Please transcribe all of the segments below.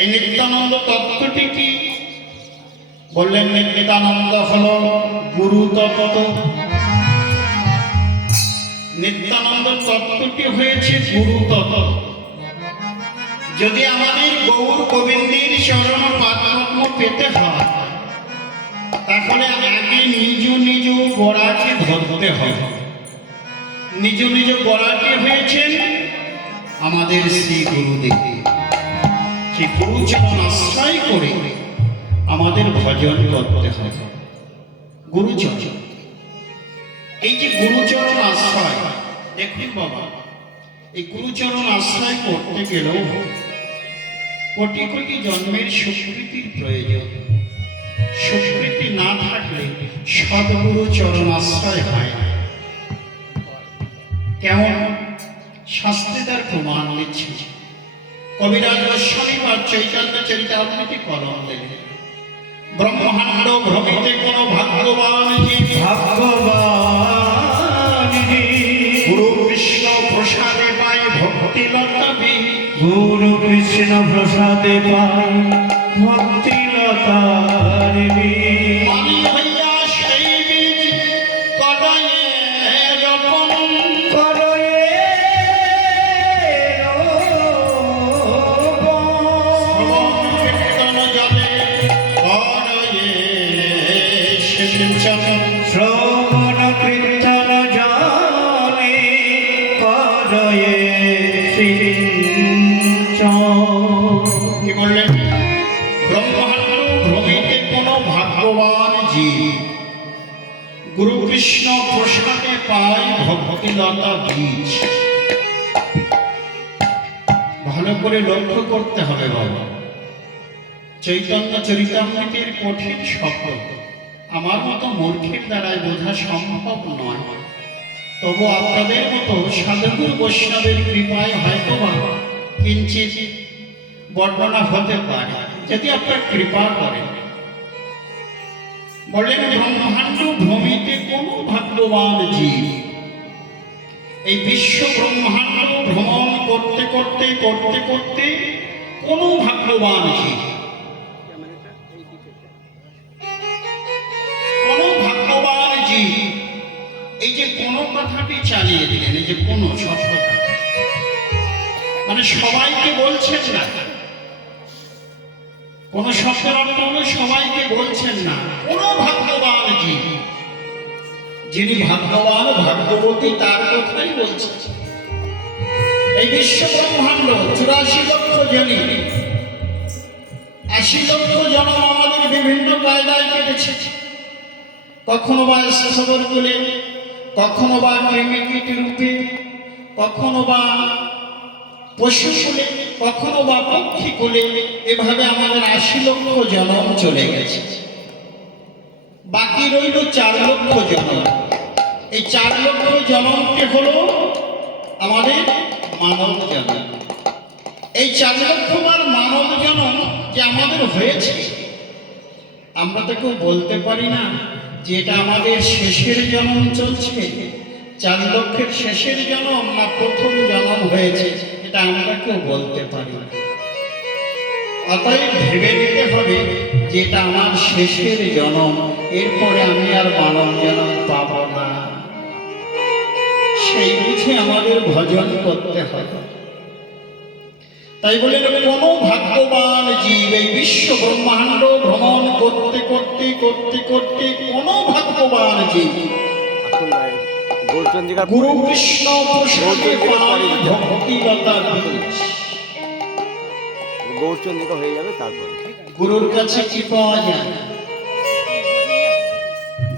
এই নিত্যানন্দ তত্ত্বটি কি? বললেন নিত্যানন্দ হলো গুরু তত্ত্ব। নিত্যানন্দ তত্ত্বটি হয়েছে গুরু তত্ত্ব। যদি আমাদের গৌর গোবিন্দের চরণ পাদপদ্ম পেতে হয়, তাহলে আগে নিজ নিজ গোড়াকে ধরতে হবে। নিজ নিজ গোড়াকে হয়েছেন আমাদের শ্রী গুরুদেব। সেই গুরুচরণ আশ্রয় করে আমাদের ভজন করতে হবে। গুরুচরণ, এই যে গুরুচরণ আশ্রয়, দেখুন বাবা, এই গুরুচরণ আশ্রয় করতে গেলেও কোটি কোটি জন্মের সুকৃতির প্রয়োজন। সুকৃতি না থাকলে সদ্গুরু চরণ আশ্রয় হয় না। কেমন? শাস্ত্রে তার প্রমাণ দিচ্ছে। কবিরাজ গোস্বামী বা চৈতন্য চরিতামৃতে কলম দেবে, ব্রহ্মাণ্ড ভ্রমিতে কোন ভাগ্যবান যে ভাগ্যবান গুরু কৃষ্ণ প্রসাদে পায় ভক্তি লতাবি। গুরু কৃষ্ণ প্রসাদে পায় ভক্তি লতাবি। মানি হইয়া সেই বীজ কদয়ে রোপণ কদয়ে কীর্তন জলে কদয়ে সিঞ্চন। শ্রবণ কীর্তন জলে কদয়ে কি বললেন? ব্রহ্মাণ্ড ভ্রমিতে কোন ভাগ্যবান জীব গুরু কৃষ্ণ প্রসাদে পায় ভক্তিলতা বীজ। ভালো করে লক্ষ্য করতে হবে বাবা। চৈতন্য চরিতামৃতের কঠিন শব্দ আমার মতো মূর্খের দ্বারাই বোঝা সম্ভব নয়। তবু আপনাদের মতো সাধুগুরু বৈষ্ণবের কৃপায় হয়তো বা কিঞ্চিত বর্ণনা হতে পারে, যদি আপনার কৃপা করেন। বলেন ব্রহ্মাণ্ড ভ্রমিতে কোন ভাগ্যবান জীব। এই বিশ্ব ব্রহ্মাণ্ড ভ্রমণ করতে করতে করতে করতে কোন ভাগ্যবান জীব, কোন ভাগ্যবান জীব। এই যে কোন কথাটি চালিয়ে দিলেন, এই যে কোন শব্দটা, মানে সবাইকে বলছেন না। কোন শব্দের অর্থ হলো সবাইকে বলছেন না, কোন ভাগ্যবান জীব। যিনি ভাগ্যবান ভাগ্যবতী তার কথাই বলছেন। এই বিশ্ব ব্রহ্মাণ্ড 84 লক্ষ জনি, 80 লক্ষ জন্ম আমাদের বিভিন্ন কায়দায় কেটেছে। কখনো বা স্থবর বলে, কখনো বা কৃমিকীট রূপে, কখনো বা পশু কুলে, কখনো বা পক্ষী কুলে। এভাবে আমাদের 80 লক্ষ জন্ম চলে গেছে। বাকি রইল 4 লক্ষ জন্ম। এই 4 লক্ষ জন্মকে হলো আমাদের মানব জন্ম। এই 4 লক্ষবার মানব জন্ম যে আমাদের হয়েছে, আমরা তো কেউ বলতে পারি না যে এটা আমাদের শেষের জন্ম চলছে। 4 লক্ষের শেষের জন্ম না প্রথম জন্ম হয়েছে, এটা আমরা কেউ বলতে পারি না। অতএব ভেবে নিতে হবে যে এটা আমার শেষের জন্ম, এরপরে আমি আর মানব জন্ম পাব না। সেই বুঝে আমাদের ভজন করতে হবে। তাই বলেন কোন ভাগ্যবান জীব এই বিশ্ব ব্রহ্মাণ্ড ভ্রমণ করতে করতে করতে করতে কোন ভাগ্যবান জীব গুরু কৃষ্ণ প্রসাদে পায় ভক্তিলতা বীজ। গৌরচন্দ্রিকা হয়ে যাবে, তারপরে গুরুর কাছে কি পাওয়া যায়?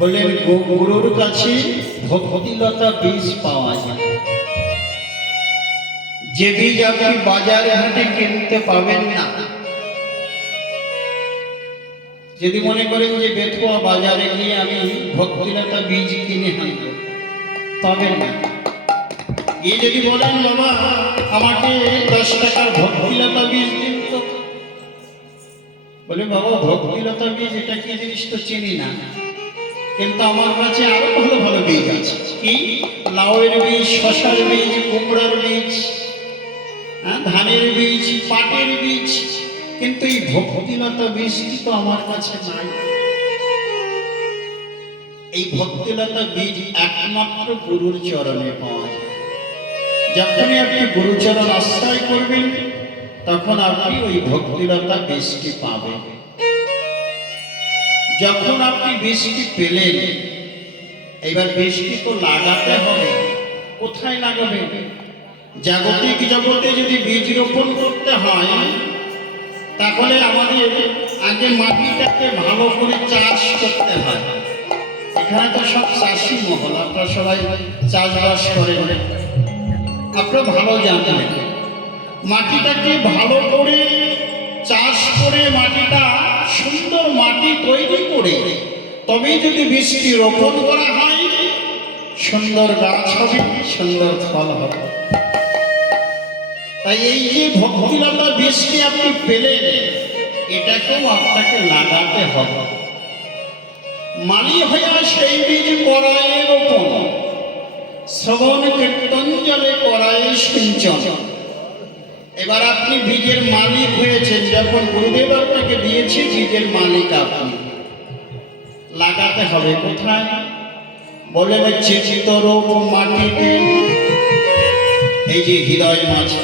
বলেন গুরুর কাছে ভক্তিলতা বীজ পাওয়া যায়। যে বীজ আপনি বাজারে হাটে কিনতে পাবেন না। যদি মনে করেন যে বেথুয়া বাজারে গিয়ে আমি ভক্তিলতা বীজ কিনে আনবো, পাবেন না। এই যদি বলেন বাবা আমাকে 10 টাকার ভক্তিলতা বীজ দিন, তো বলে বাবা ভক্তিলতা বীজ এটা কি জিনিস তো চিনি না, কিন্তু আমার কাছে আরো ভালো ভালো বীজ আছে। কি? লাউয়ের বীজ, শশার বীজ, কুমড়ার বীজ, ধানের বীজ, পাটের বীজ। কিন্তু এই ভক্তিলতা বীজটি তো আমার কাছে নাই। এই ভক্তিলতা বীজ একমাত্র গুরুর চরণে পাওয়া যায়। যখনই আপনি গুরুচরণ আশ্রয় করবেন তখন আপনি ওই ভক্তিলতা বীজটি পাবেন। যখন আপনি বীজটি পেলেন, এবার বীজটি তো লাগাতে হবে। কোথায় লাগাবেন? জাগতিক জগতে যদি বীজ রোপণ করতে হয় তাহলে আমাদের আগে মাটিটাকে ভালো করে চাষ করতে হয়। এখানে তো সব চাষি মহল, আপনারা সবাই চাষবাস করেন, আপনারা ভালো জানেন। মাটিটাকে ভালো করে চাষ করে মাটিটা সুন্দর মাটি তৈরি করে তবেই যদি বীজটি রোপণ করা হয় সুন্দর গাছ হবে, সুন্দর ফল হবে। তাই এই যে ভক্তিলতা বীজটি আপনি পেলেন, এটাকেও আপনাকে লাগাতে হবে। মালি হইয়া সেই বীজ করায় রোপণ, শ্রবণ কীর্তন জলে করায় সিঞ্চন। এবার আপনি বীজের মালিক হয়েছেন, যখন গুরুদেব আপনাকে দিয়েছে বীজের মালিক আপনি। লাগাতে হবে কোথায়? বলেন চিতরূপ মাটিতে, এই যে হৃদয় মাঝে,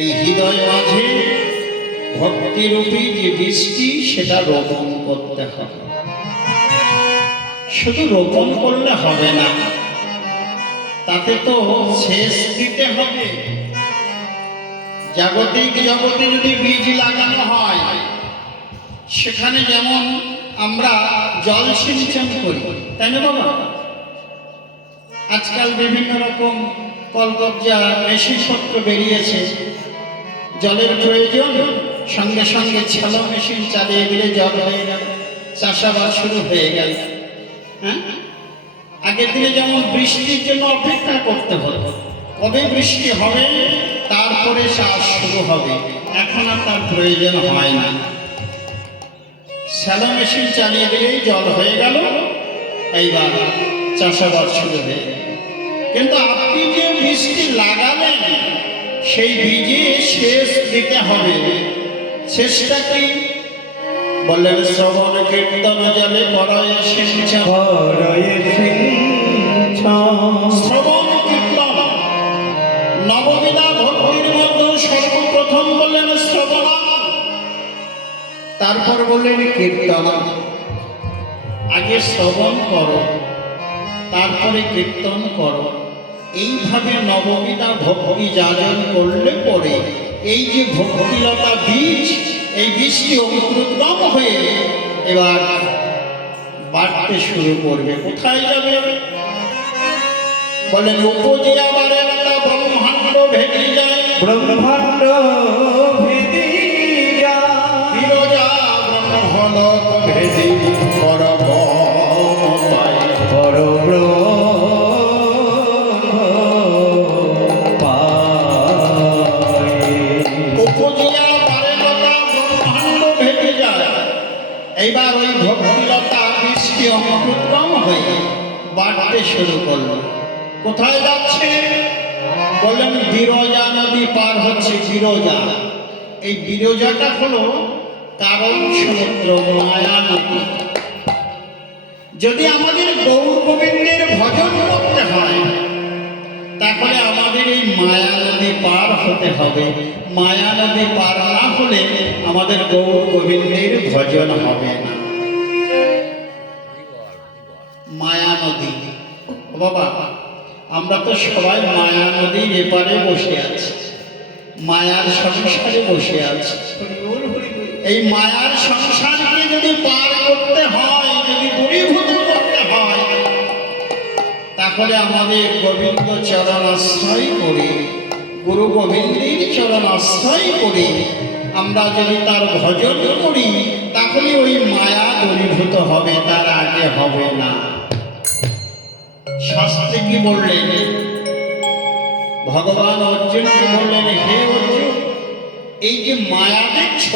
এই হৃদয় মাঝে ভক্তিরূপী যে বীজটি সেটা রোপণ করতে হবে। শুধু রোপণ করলে হবে না, তাতে তো শেষ দিতে হবে। জাগতিক জগতে যদি বীজ লাগানো হয় সেখানে যেমন আমরা জল সিঞ্চন করি, তাই না বাবা? আজকাল বিভিন্ন রকম কলকবজা মেশিনপত্র বেরিয়েছে, জলের প্রয়োজন সঙ্গে সঙ্গে শ্যালো মেশিন চালিয়ে দিলে জল হয়ে গেল, চাষাবাদ শুরু হয়ে গেল। হ্যাঁ, আগের দিনে যেমন বৃষ্টির জন্য অপেক্ষা করতে হতো, কবে বৃষ্টি হবে তারপরে চাষ শুরু হবে, এখন আর তার প্রয়োজন হয় না। শ্যালো মেশিন চালিয়ে দিলেই জল হয়ে গেল, এইবার চাষাবাদ শুরু হয়ে গেল। কিন্তু আপনি যে বীজটি লাগালেন সেই বীজে শেষ দিতে হবে। শেষটা কি? বললেন শ্রবণ কীর্তন জলে করায় সিঞ্চন। শ্রবণ কীর্তন নববিধা ভক্তির মধ্যে সর্বপ্রথম বললেন শ্রবণ, তারপর বললেন কীর্তন। আগে শ্রবণ করো, তারপরে কীর্তন করো। এইভাবে নববিধা ভক্তি যাজন করলে পরে এই যে ভক্তিলতা বীজ, এই বীজটি অঙ্কুরোদ্গম হয়ে এবার বাড়তে শুরু করবে। কোথায় যাবে? বলেন উপজিয়া বারে লতা ব্রহ্মাণ্ড ভেদি যায়, ব্রহ্মাণ্ড ভেদি যায়, বিরজা ব্রহ্মলোক ভেদি পরব্রহ্ম পায়, পরব্রহ্ম এইবার ওই ভক্তিলতা বীজটি অঙ্কুরোদ্গম হয়ে বাড়তে শুরু করলো। কোথায় যাচ্ছে? বললেন বিরজা নদী পার হচ্ছে। বিরজা, এই বিরজাটা হলো কারণ সমুদ্র, মায়া নদী। যদি আমাদের গৌর গোবিন্দের ভজন করতে হয় তাহলে আমাদের এই মায়া নদী পার হতে হবে। মায়া নদী পার না হলে আমাদের গৌর গোবিন্দের ভজন হবে না। মায়া নদী, বাবা আমরা তো সবাই মায়া নদীর এপারে বসে আছি, মায়ার সংসারে বসে আছি। এই মায়ার সংসারকে যদি পার করতে হয়, যদি দূরীভূত করতে হয়, তাহলে আমাদের গোবিন্দ চরণ আশ্রয় করে, গুরু গোবিন্দের চরণ আশ্রয় করে আমরা যদি তার ভজন করি তাহলে ওই মায়া দূরীভূত হবে, তার আগে হবে না। শাস্ত্রে কি বললেন? ভগবান অর্জুনকে বললেন, হে অর্জুন, এই যে মায়া দেখছ,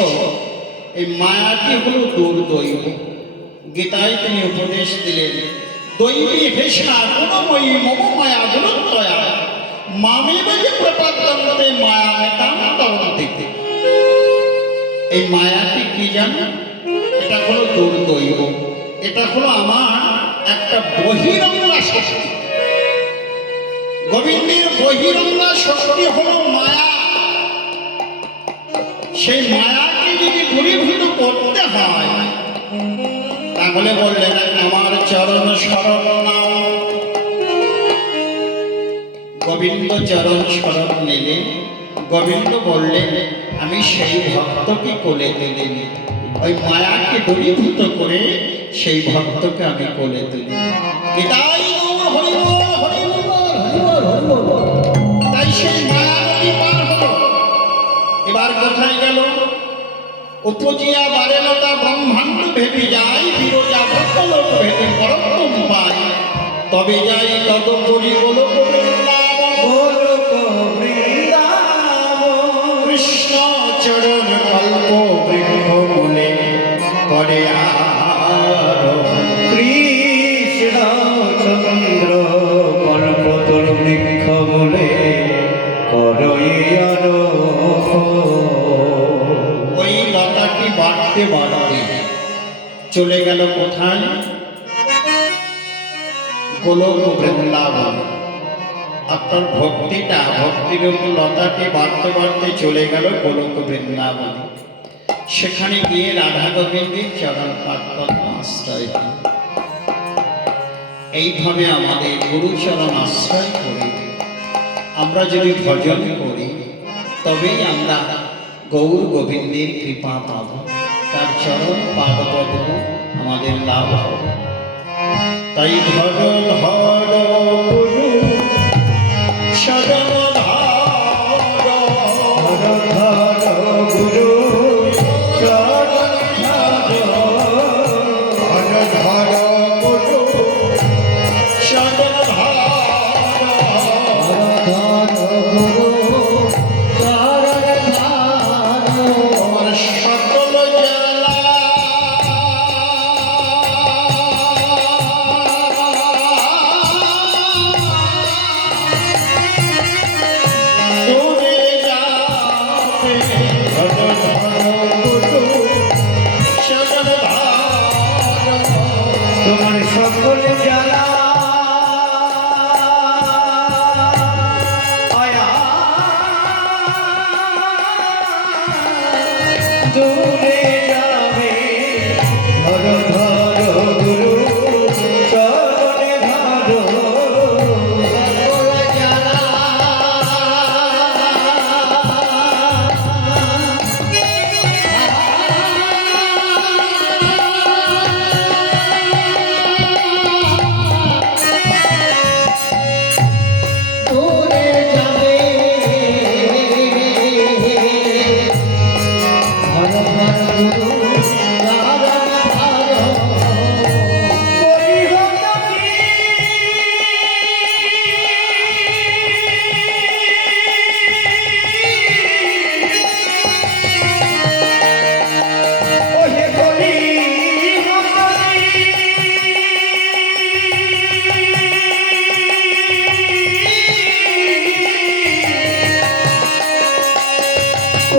এই মায়াটি হলো দুর্দৈব। গীতায় তিনি উপদেশ দিলেন, দৈবী হেসা গুণময়ী মম মায়া গুণত্রয়া মামেব যে প্রপাদ্যন্তে মায়া মেতাম তরন্তে। এই মায়াটি কি জানো? এটা হলো দুর্দৈব, এটা হলো আমার একটা বহিরঙ্গা শক্তি। গোবিন্দের বহিরঙ্গা শক্তি হলো মায়া। সেই মায়াকে যদি দূরীভূত করতে হয়, তাহলে বললেন আমার চরণ শরণ নাও। গোবিন্দ চরণ শরণ নিলে গোবিন্দ বললেন আমি সেই ভক্তকে কোলে তুলে নিই। ওই মায়াকে দূরীভূত করে সেই ভক্তকে আমি কোলে তুলি। নিতাই গৌর হরি বল, হরি বল, হরি বল, হরি বল। তাই সেই মায়া নদী পার হলো। এবার কোথায় গেল? উপজিয়া বারেলতা ব্রহ্মাণ্ড ভেবে যায়, বিরজা ভক্তলোক ভেবে পরত্তম পায়। তবে যাই তদুপরি গোলক বৃন্দাবন, গোলক বৃন্দাবন। কৃষ্ণ চরণ কল্প বৃক্ষ মূলে করে আরোহণ। কৃষ্ণ চন্দ্র কল্পতরু বৃক্ষ মূলে করই আরোহণ। ওই লতাটি বাড়তে বাড়তে চলে গেল কোথায়? গোলক বৃন্দাবন। আপনার ভক্তির লতাটি বাড়তে বাড়তে চলে গেল গোলক বৃন্দাবন। সেখানে গিয়ে রাধা গোবিন্দের চরণ পাদপদ্ম আশ্রয় দিল। এইভাবে আমাদের গুরুচরণ আশ্রয় করে আমরা যদি ভজন করি, তবেই আমরা গৌর গোবিন্দের কৃপা পাব, তার চরণ পাদপদ্ম আমাদের লাভ হবে। তাই ধর ধর গুরু চরণ ধর, ধর ধর গুরু চরণ ধর, ধর ধর গুরু চরণ ধর। ধর গুরু চরণ ধর। আমার সকল জ্বালা দূরে যাবে। ধর ধর গুরু চরণ ধর। তোমার সকল জ্বালা আয়া দূরে যাবে। ধর ধর গুরু চরণে ধর। সকল জ্বালা দূরে যাবে। ধর ধর গুরু চরণ ধর। ওহে বলি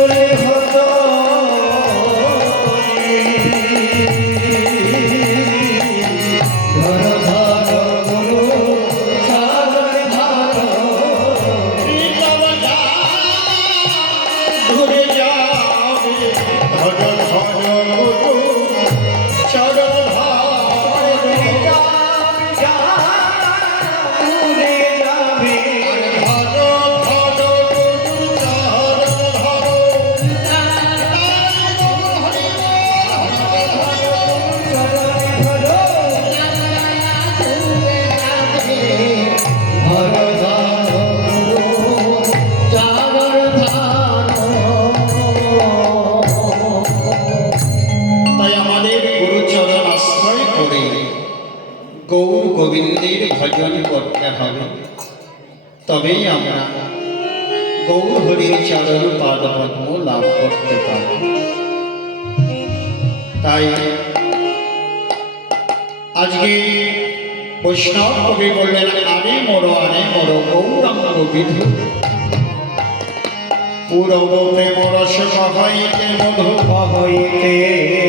ওরে হত ধর ধর গুরু চরণ ধর। দূরে যাবে। ধর ধর গুরু চরণ ধর। দূরে যাবে। ধর ধর গুরু চরণ ধর। তাই আমাদের গুরুচরণ আশ্রয় করে গৌর গোবিন্দের ভজন করতে হবে, তবেই আমরা গৌর হরির চরণ পাদপদ্ম লাভ করতে পারব। তাই আজকে বৈষ্ণব কবি বললেন আরে মোর গৌরাঙ্গ বিধু পুরব প্রেম রস হইতে মধু হইতে